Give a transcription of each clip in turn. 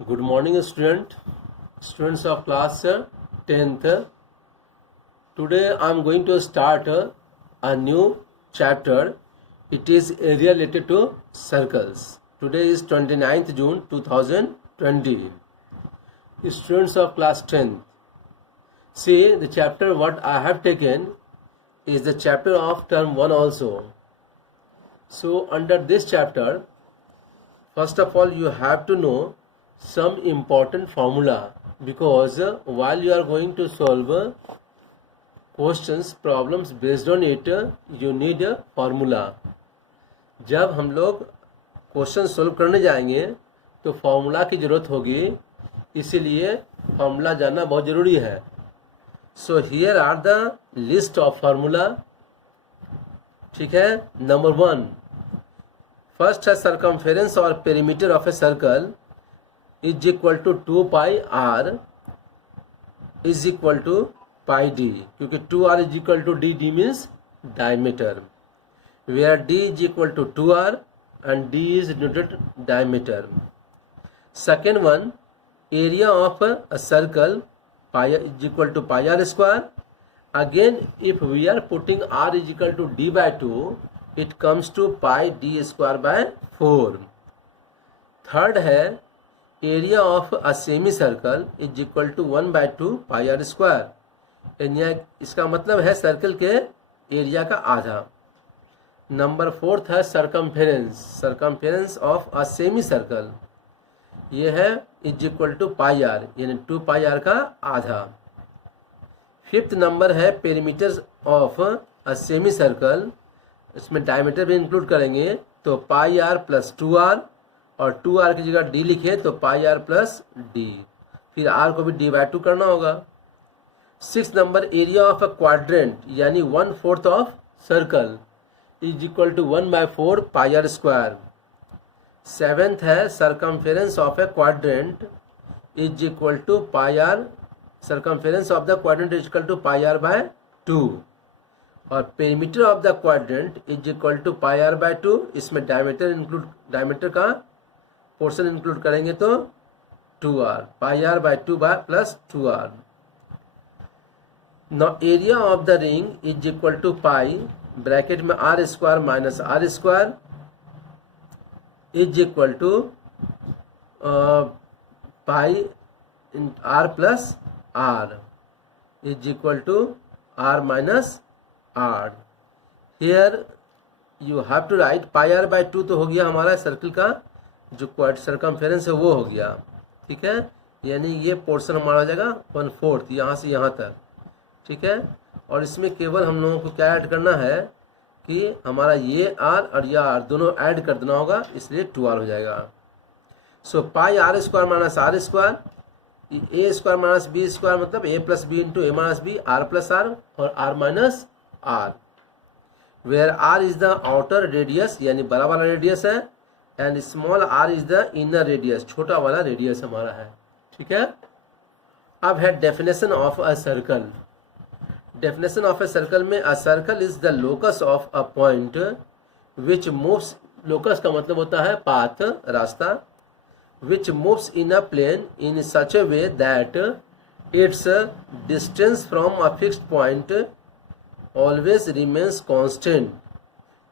Good morning, students of class 10th. Today I am going to start a new chapter. It is area related to circles. Today is 29th June 2020. Students of class 10th. See, the chapter what I have taken is the chapter of term 1 also. So under this chapter, first of all you have to know some important formula, because while you are going to solve questions problems based on it, you need a formula. जब हम लोग question solve करने जाएंगे तो formula की ज़रूरत होगी, इसीलिए फॉर्मूला जानना बहुत ज़रूरी है. So here are the list of formula. ठीक है. नंबर 1, फर्स्ट है सर्कमफेरेंस और perimeter of a circle is equal to 2 pi r is equal to pi d, क्योंकि 2r is equal to d means diameter, where d is equal to 2r and d is denoted diameter. Second one, area of a circle pi is equal to pi r square. Again, if we are putting r is equal to d by 2, it comes to pi d square by 4. Third है area of a semi circle is equal to 1 by 2 pi r square. इसका मतलब है circle के area का आधा. Number 4 है circumference of a semi circle, ये है is equal to pi r, यानी 2 pi r का आधा. 5th नंबर है perimeter of a semi circle, इसमें डायमीटर भी इंक्लूड करेंगे तो पाई आर प्लस 2r, और 2r की जगह d लिखे तो पाई आर प्लस डी, फिर r को भी d by 2 करना होगा. 6th number area of a quadrant यानी 1/4 of circle is equal to 1 by 4 pi r square. 7th है circumference of a quadrant is equal to pi r, circumference of the quadrant is equal to pi r by 2, और perimeter of the quadrant is equal to pi r by 2. इसमें diameter का portion include करेंगे तो 2r, pi r by 2 plus 2r. Now area of the ring is equal to pi bracket में r square minus r square is equal to pi r plus r is equal to r minus r. Here you have to write pi r by 2 तो हो गया हमारा circle का जो quad circumference है वो हो गया. ठीक है, यानी ये पोर्शन हमारा हो जाएगा 1/4 यहाँ से यहाँ तक. ठीक है, और इसमें केवल हम लोगों को क्या ऐड करना है कि हमारा ये r और ये r दोनों ऐड कर देना होगा, इसलिए 2r हो जाएगा. So pi r square minus r square, a square minus b square मतलब a plus b into a minus b, r plus r और r minus r, where r is the outer radius यानी बड़ा वाला radius है, and small r is the inner radius, छोटा वाला radius हमारा है. ठीक है. अब है definition of a circle. Definition of a circle में a circle is the locus of a point which moves, locus का मतलब होता है पाथ, रास्ता, which moves in a plane in such a way that its distance from a fixed point always remains constant.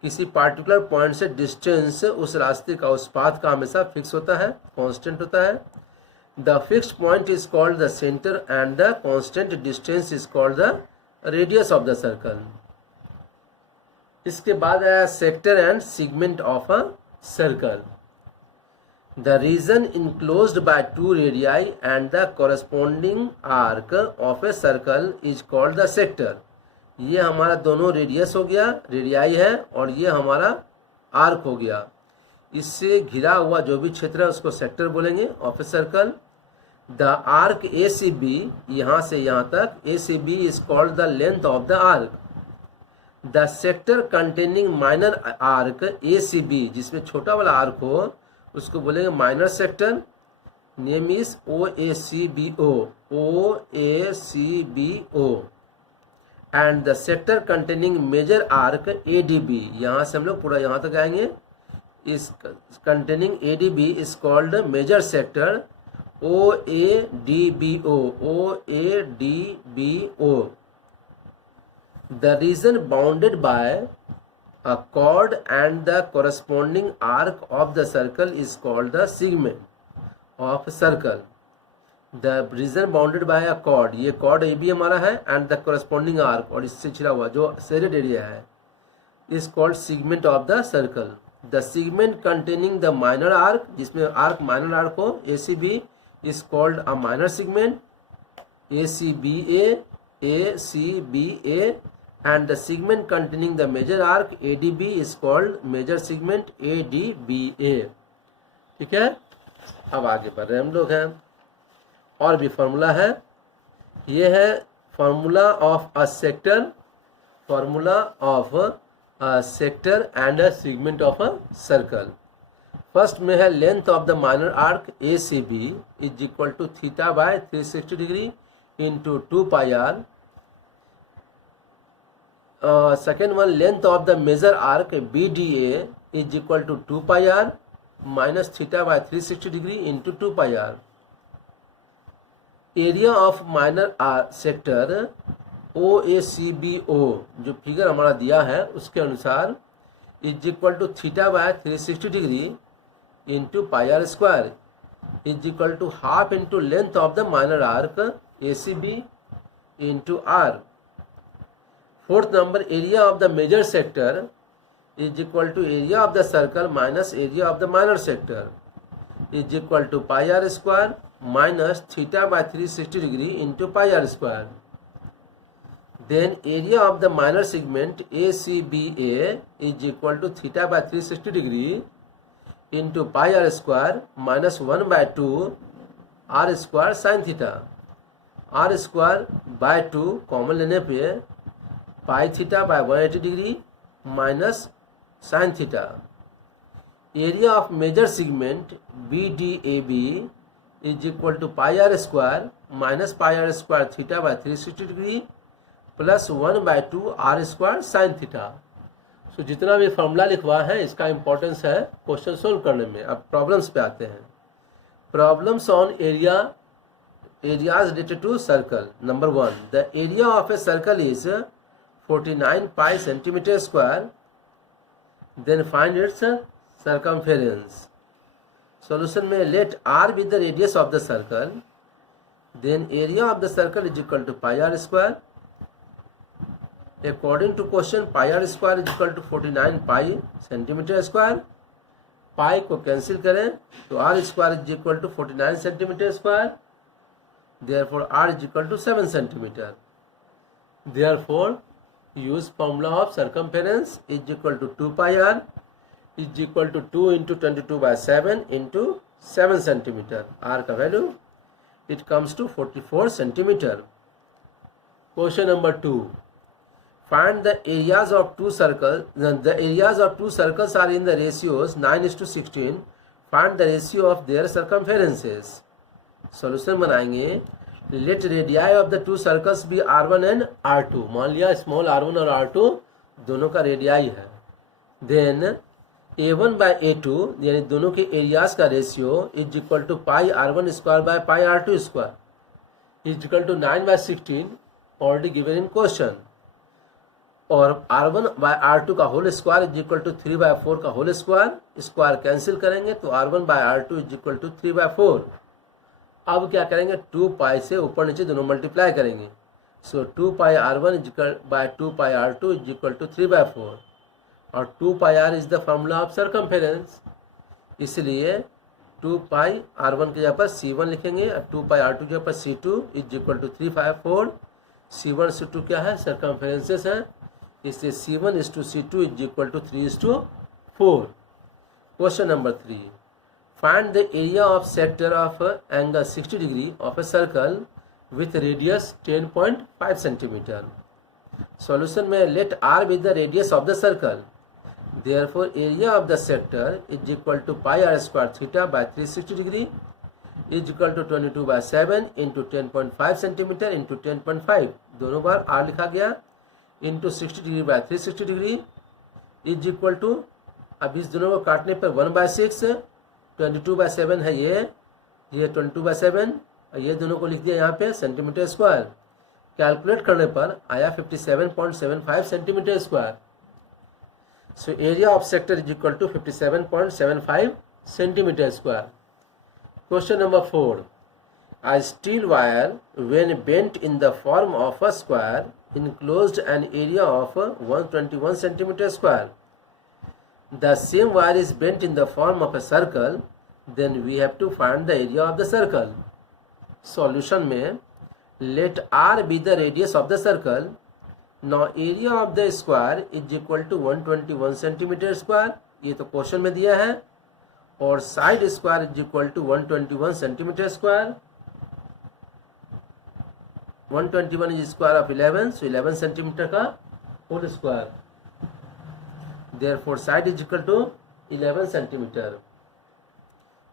किसी particular point से distance उस रास्ते का, उस पाथ का हमेशा फिक्स होता है, कांस्टेंट होता है. The fixed point is called the centre and the constant distance is called the radius of the circle. इसके बाद आया sector and segment of a circle. The region enclosed by 2 radii and the corresponding arc of a circle is called the sector. ये हमारा दोनों radius हो गया, radii है, और ये हमारा आर्क हो गया. इससे घिरा हुआ जो भी क्षेत्र है उसको सेक्टर बोलेंगे of a circle. The arc A C B, यहाँ से यहाँ तक, A C B is called the length of the arc. The sector containing minor arc A C B, जिसमें छोटा वाला आर्क हो उसको बोलेंगे minor sector. Name is O A C B O, O A C B O. And the sector containing major arc A D B, यहाँ से हम लोग पूरा यहाँ तक आएंगे, is containing ADB is called major sector, OADBO, OADBO. The region bounded by a chord and the corresponding arc of the circle is called the segment of circle. The region bounded by a chord, ये chord AB हमारा है, and the corresponding arc, और इससे छिड़ा हुआ जो shaded area है, is called segment of the circle. The segment containing the minor arc, जिसमें arc minor arc हो, ACB, is called a minor segment, ACBA, ACBA, and the segment containing the major arc ADB is called major segment, ADBA. ठीक है, अब आगे बढ़ रहे हम लोग हैं, और भी फॉर्मूला है, ये है formula of a sector, formula of a sector and a segment of a circle. First में है length of the minor arc ACB is equal to theta by 360 degree into 2 pi r. Second one length of the major arc BDA is equal to 2 pi r minus theta by 360 degree into 2 pi r. Area of minor arc sector OACBO जो figure हमारा दिया है उसके अनुसार is equal to theta by 360 degree into pi r square is equal to half into length of the minor arc ACB into r. Fourth number area of the major sector is equal to area of the circle minus area of the minor sector is equal to pi r square minus theta by 360 degree into pi r square. Then area of the minor segment ACBA is equal to theta by 360 degree into pi r square minus 1 by 2 r square sin theta. R square by 2 common लेने पे pi theta by 180 degree minus sin theta. Area of major segment BDAB is equal to pi r square minus pi r square theta by 360 degree plus 1 by 2 are square sine theta. So जितना भी formula लिखवा है इसका importance है question solve करने में. अब problems पे आते हैं. Problems on areas related to circle. Number 1, the area of a circle is 49 pi centimetre square. Then find its circumference. Solution में let r be the radius of the circle. Then area of the circle is equal to pi r square. According to question, pi r square is equal to 49 pi centimetre square. Pi को cancel करें तो r square is equal to 49 centimetre square. Therefore r is equal to 7 centimetre. Therefore use formula of circumference is equal to 2 pi r is equal to 2 into 22 by 7 into 7 centimetre. r का value it comes to 44 centimetre. Question number 2. Find the areas of two circles. The areas of two circles are in the ratios 9:16. Find the ratio of their circumferences. Solution बनाएंगे. Let radii of the two circles be R1 and R2. मान लिया small R1 और R2 दोनों का radii है. Then A1 by A2 यानी दोनों के एरियाज का ratio is equal to pi R1 square by pi R2 square is equal to 9/16 already given in question. और R1 बाय R2 का whole square is equal to 3/4 का whole square. Square cancel करेंगे तो R1 by R2 is equal to 3/4. अब क्या करेंगे 2 पाई से ऊपर नीचे दोनों मल्टीप्लाई करेंगे. So 2 pi R1 is equal by 2 pi R2 is equal to 3/4 और 2 pi R is the formula of circumference. इसलिए 2 पाई R1 की जगह पर C1 लिखेंगे और 2 पाई R2 की जगह पर C2 is equal to 3/4. C1 C2 क्या है सर्कमफेरेंसेस है. इससे C1 is to C2 is equal to 3:4. Question number 3. Find the area of sector of angle 60 degree of a circle with radius 10.5 centimeter. Solution में let R be the radius of the circle. Therefore area of the sector is equal to pi r square theta by 360 degree is equal to 22/7 into 10.5 centimeter into 10.5. दोनों बार R लिखा गया into 60 degree by 360 degree is equal to. अब इस दोनों को काटने पर 1/6 22/7 है ये 22/7 और ये दोनों को लिख दिया यहाँ पे सेंटीमीटर स्क्वायर। कैलकुलेट करने पर आया 57.75 centimetre square. So area of sector is equal to 57.75 centimetre square. Question number 4, a steel wire when bent in the form of a square enclosed an area of 121 centimeter square. The same wire is bent in the form of a circle, then we have to find the area of the circle. Solution में let r be the radius of the circle. Now area of the square is equal to 121 centimeter square. ये तो question में दिया है। और side square is equal to 121 centimetre square. 121 is square of 11, so 11 centimetre का whole square. Therefore side is equal to 11 centimetre.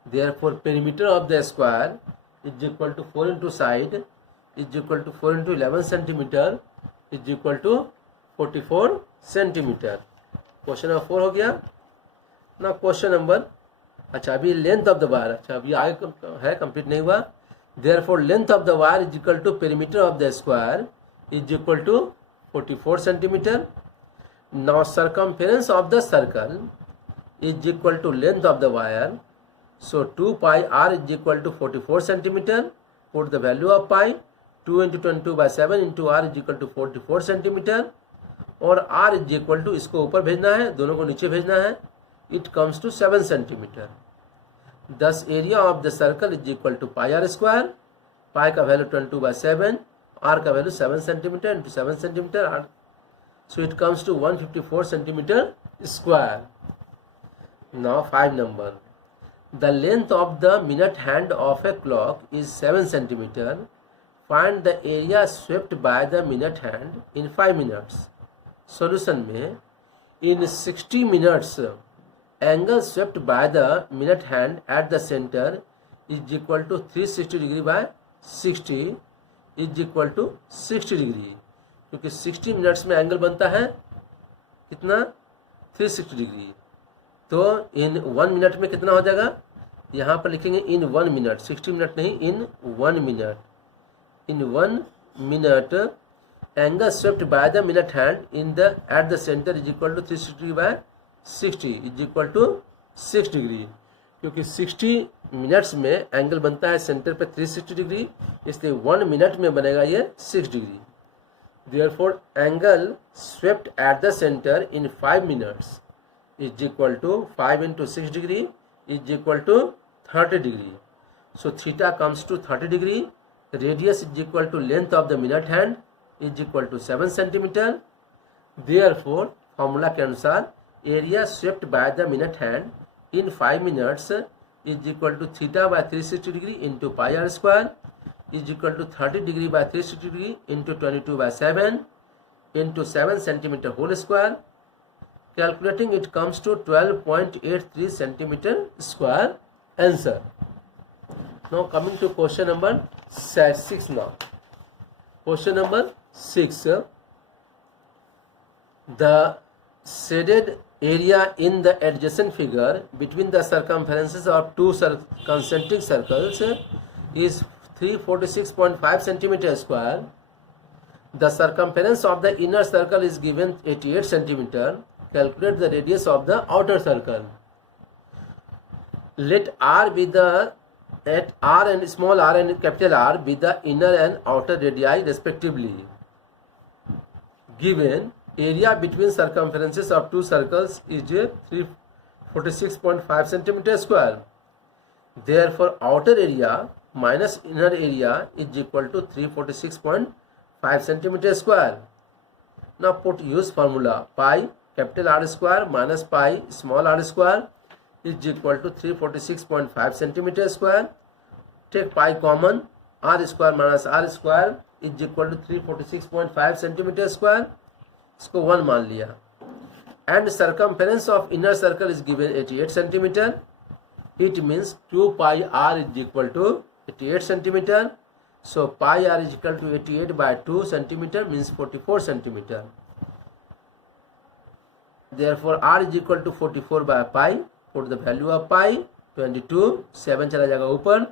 Therefore perimeter of the square is equal to 4 into side is equal to 4 into 11 centimetre is equal to 44 centimetre. Question number 4 हो गया ना। Question number, अच्छा अभी length of the wire, अच्छा अभी आगे है, complete नहीं हुआ। Therefore length of the wire is equal to perimeter of the square is equal to 44 centimetre. Now circumference of the circle is equal to length of the wire, so 2 pi r is equal to 44 centimetre. Put the value of pi 2 into 22/7 into r is equal to 44 centimetre. और r is equal to, इसको ऊपर भेजना है, दोनों को नीचे भेजना है, it comes to 7 centimetre. Thus area of the circle is equal to pi r square. Pi का वैल्यू 22/7, r का value 7 centimetre into 7 centimetre r, so it comes to 154 centimetre square. Now 5 number, the length of the minute hand of a clock is 7 centimeter. Find the area swept by the minute hand in 5 minutes. Solution में in 60 minutes angle swept by the minute hand at the center is equal to 360 degree by 60 is equal to 60 degree, क्योंकि 60 minutes में angle बनता है कितना, 360 degree. तो इन 1 minute में कितना हो जाएगा, यहाँ पर लिखेंगे इन 1 मिनट, 60 मिनट नहीं, in 1 minute. In 1 minute angle swept by the minute hand in the at the centre is equal to 360 degree by 60 is equal to 6 degree, क्योंकि 60 मिनट्स में एंगल बनता है सेंटर पे 360 डिग्री, इसलिए 1 मिनट में बनेगा ये 6 degree. Therefore angle swept at the centre in 5 minutes is equal to 5 into 6 degree is equal to 30 degree. So theta comes to 30 degree. Radius is equal to length of the minute hand is equal to 7 centimetre. Therefore formula के अनुसार area swept by the minute hand in 5 minutes is equal to theta by 360 degree into pi r square is equal to 30 degree by 360 degree into 22/7 into 7 centimeter whole square. Calculating it comes to 12.83 centimeter square. Answer. Now coming to question number 6 now. Question number 6. The shaded area in the adjacent figure between the circumferences of two concentric circles is 346.5 centimeter square. The circumference of the inner circle is given 88 centimeter. Calculate the radius of the outer circle. Let r be the at r and small r and capital R be the inner and outer radii respectively. Given area between circumferences of two circles is 346.5 centimeter square. Therefore outer area minus inner area is equal to 346.5 centimeter square. Now put use formula, pi capital R square minus pi small r square is equal to 346.5 centimeter square. Take pi common, r square minus r square is equal to 346.5 centimeter square. इसको 1 मान लिया। And circumference of inner circle is given 88 centimetre. It means 2 pi r is equal to 88 centimetre. So pi r is equal to 88 by 2 centimetre means 44 centimetre. Therefore r is equal to 44 by pi. Put the value of pi 22, 7 चला जाएगा ऊपर,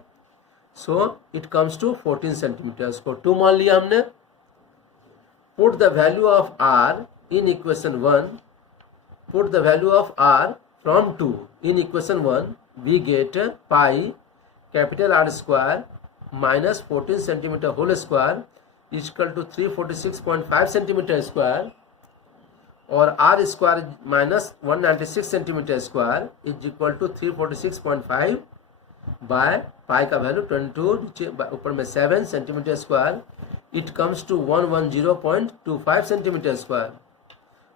so it comes to 14 centimetres को 2 मान लिया हमने. Put the value of are in equation 1. Put the value of r from 2 in equation 1. We get pi capital r square minus 14 centimetre whole square equal to 346.5 centimetre square, और r square minus 196 centimetre square is equal to 346.5 by pi का value 22, नीचे ऊपर में 7 centimetre square. It comes to 110.25 centimetre square.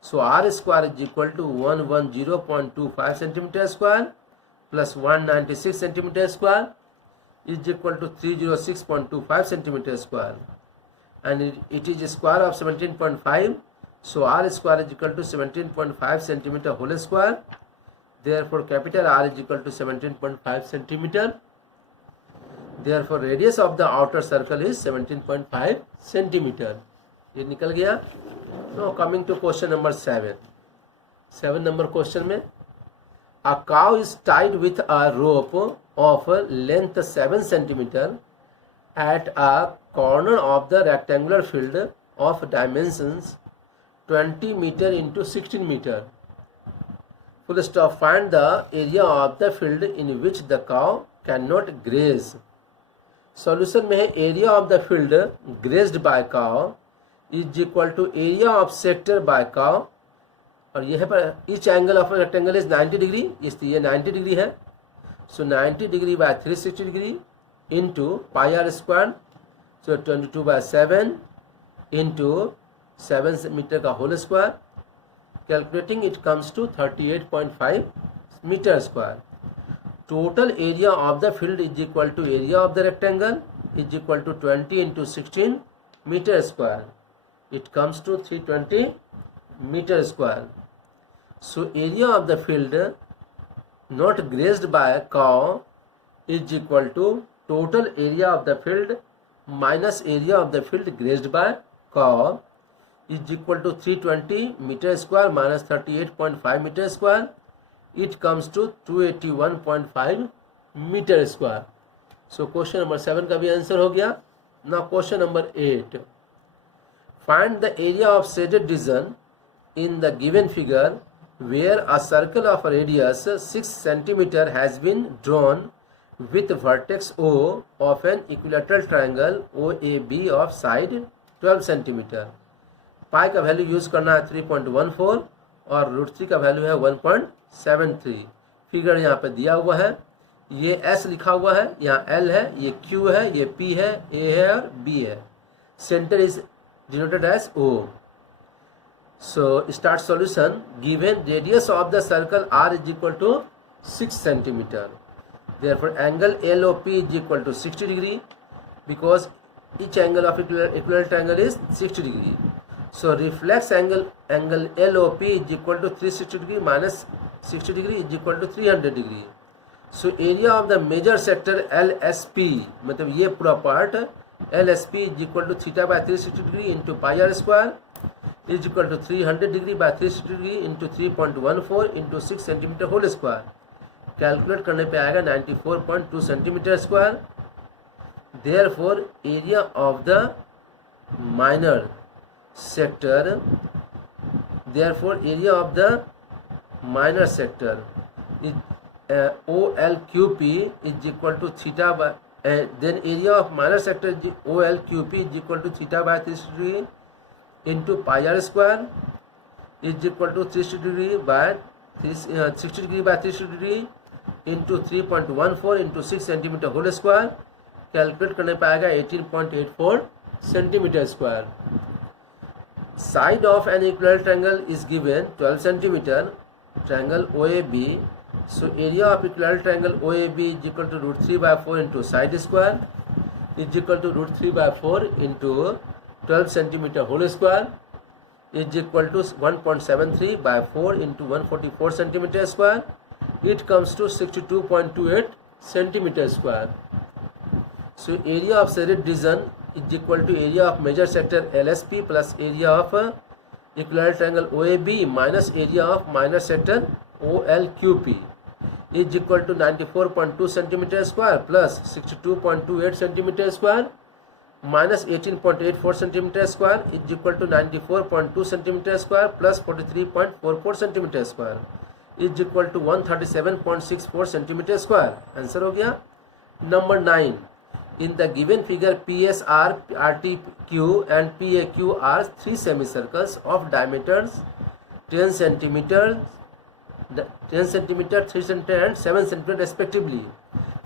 So r square is equal to 110.25 centimetre square plus 196 centimetre square is equal to 306.25 centimeter square, and it is a square of 17.5. So r square is equal to 17.5 centimeter whole square. Therefore capital R is equal to 17.5 centimeter. Therefore radius of the outer circle is 17.5 centimeter. ये निकल गया. Now coming to question number 7. 7 number question में a cow is tied with a rope of length 7 centimeter at a corner of the rectangular field of dimensions 20 meter into 16 meter. Full stop. Find the area of the field in which the cow cannot graze. Solution में है area of the field grazed by cow is equal to area of sector by cow, और यह पर each angle of a rectangle is 90 degree, इसलिए 90 degree है. So 90 degree by 360 degree into pi r square, so 22 by 7 into 7 meter का whole square. Calculating it comes to 38.5 meter square. Total area of the field is equal to area of the rectangle is equal to 20 into 16 meter square. It comes to 320 meter square. So area of the field not grazed by a cow is equal to total area of the field minus area of the field grazed by cow is equal to 320 meter square minus 38.5 meter square. It comes to 281.5 meter square. So question number 7 का भी answer हो गया. Now question number 8. Find the area of shaded region in the given figure where a circle of radius 6 centimeter has been drawn with vertex O of an equilateral triangle OAB of side 12 centimeter. पाई का value use करना है 3.14 और √3 का value है 1.73. Figure यहाँ पे दिया हुआ है. ये S लिखा हुआ है, यहाँ L है, ये Q है, ये P है, A है और B है. Centre is denoted as O. So start solution. Given radius of the circle R is equal to 6 centimeter. Therefore angle LOP is equal to 60 degree because each angle of equilateral triangle is 60 degree. So reflex angle LOP is equal to 360 degree minus 60 degree is equal to 300 degree. So area of the major sector LSP, मतलब ये पूरा part LSP is equal to theta by 360 degree into pi r square is equal to 300 degree by 360 degree into 3.14 into 6 centimeter whole square. Calculate करने पे आएगा 94.2 centimeter square. Therefore area of the minor sector, therefore area of the minor sector is OLQP is equal to theta by then area of minor sector OLQP is equal to theta by 360 degree into pi r square is equal to 360 degree by 60 degree by 360 degree into 3.14 into 6 centimeter whole square. Calculate करने पे आएगा 18.84 centimeter square. Side of an equilateral triangle is given 12 centimeter. Triangle OAB. So area of equilateral triangle OAB is equal to √3 by 4 into side square is equal to √3 by 4 into 12 centimeter whole square is equal to 1.73 by 4 into 144 centimeter square. It comes to 62.28 centimeter square. So area of shaded region is equal to area of major sector LSP plus area of equilateral triangle OAB minus area of minor sector OLQP. is equal to 94.2 centimeter square plus 62.28 centimeter square minus 18.84 centimeter square is equal to 94.2 centimeter square plus 43.44 centimeter square is equal to 137.64 centimeter square. Answer हो गया. Number 9. In the given figure, PSR, RTQ and PAQ are three semicircles of diameters 10 centimeter, 3 centimeter and 7 centimeter respectively.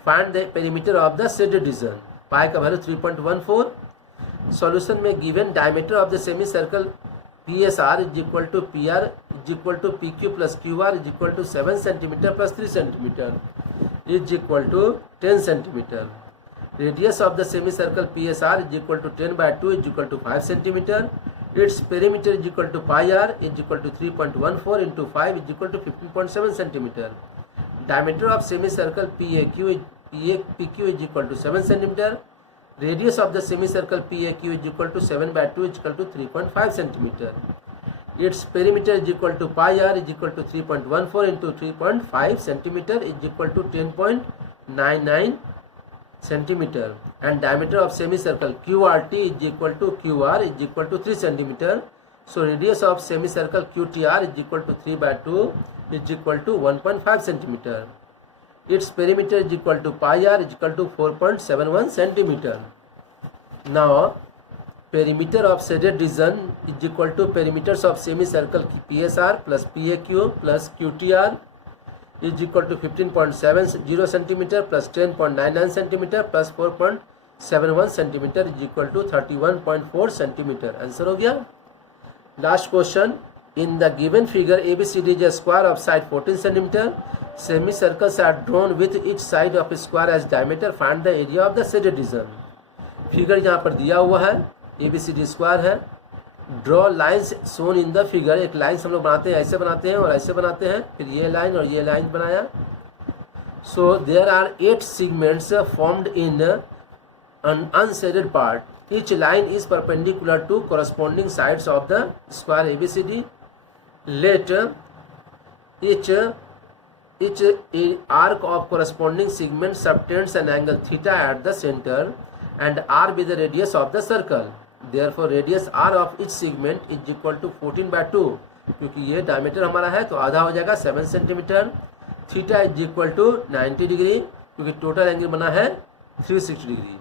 Find the perimeter of the shaded region. Pi का value 3.14. Solution में given diameter of the semicircle PSR is equal to PR is equal to PQ plus QR is equal to 7 centimeter plus 3 centimeter is equal to 10 centimeter. Radius of the semicircle PSR is equal to 10 by 2 is equal to 5 centimeter. Its perimeter is equal to pi r is equal to 3.14 into 5 is equal to 15.7 centimeter. Diameter of semicircle PQ is equal to 7 centimeter. Radius of the semicircle PAQ is equal to 7 by 2 is equal to 3.5 centimeter. Its perimeter is equal to pi r is equal to 3.14 into 3.5 centimeter is equal to 10.99 centimeter. And diameter of semicircle QRT is equal to QR is equal to 3 centimeter. So radius of semicircle QTR is equal to 3 by 2 is equal to 1.5 centimeter. Its perimeter is equal to pi r is equal to 4.71 centimeter. Now perimeter of shaded region is equal to perimeters of semicircle PSR plus PAQ plus QTR is equal to 15.70 centimeter plus 10.99 centimeter plus 4.71 centimeter is equal to 31.4 centimeter. Answer हो गया. Last question. In the given figure, ABCD is a square of side 14 centimeter. Semicircles are drawn with each side of a square as diameter. Find the area of the shaded region. Figure यहाँ पर दिया हुआ है, ABCD square है. Draw lines shown in the figure. एक lines हम लोग बनाते हैं, ऐसे बनाते हैं और ऐसे बनाते हैं, फिर ये लाइन और ये लाइन बनाया. So there are 8 segments formed in an unshaded part. Each line is perpendicular to corresponding sides of the square ABCD. Let each arc of corresponding segment subtends an angle theta at the center and r be the radius of the circle. Therefore radius r of each segment is equal to 14 by 2. क्योंकि ये diameter हमारा है तो आधा हो जाएगा 7 centimetre. Theta is equal to 90 degree क्योंकि total angle बना है 360 degree.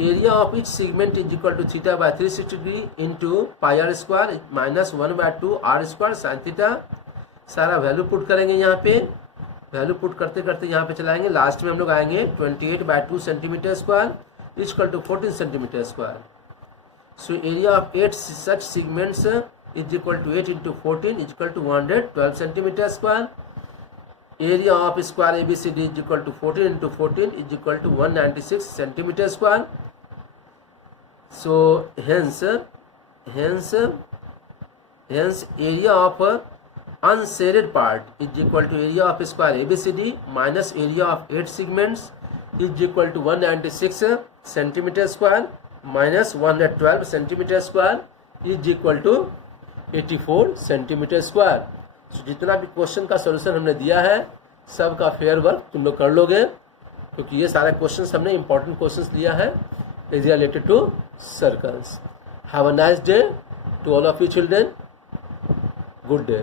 Area of each segment is equal to theta by 360 degree into pi r square minus 1 by 2 are square sine theta. सारा वैल्यू पुट करेंगे यहाँ पे. Value put करते करते यहाँ पे चलाएंगे. लास्ट में हम लोग आएंगे 28 by 2 centimetre square is equal to 14 centimetre square. So area of 8 such segments is equal to 8 into 14 is equal to 112 centimetre square. Area of square ABCD is equal to 14 into 14 is equal to 196 centimeter square. So hence area of unshaded part is equal to area of square ABCD minus area of 8 segments is equal to 196 centimeter square minus 112 centimeter square is equal to 84 centimeter square. जितना भी question का solution हमने दिया है सब का fair work तुम लोग कर लोगे क्योंकि ये सारे क्वेश्चंस हमने इंपॉर्टेंट क्वेश्चंस लिया है is related to circles. Have a nice day to all of you children. Good day.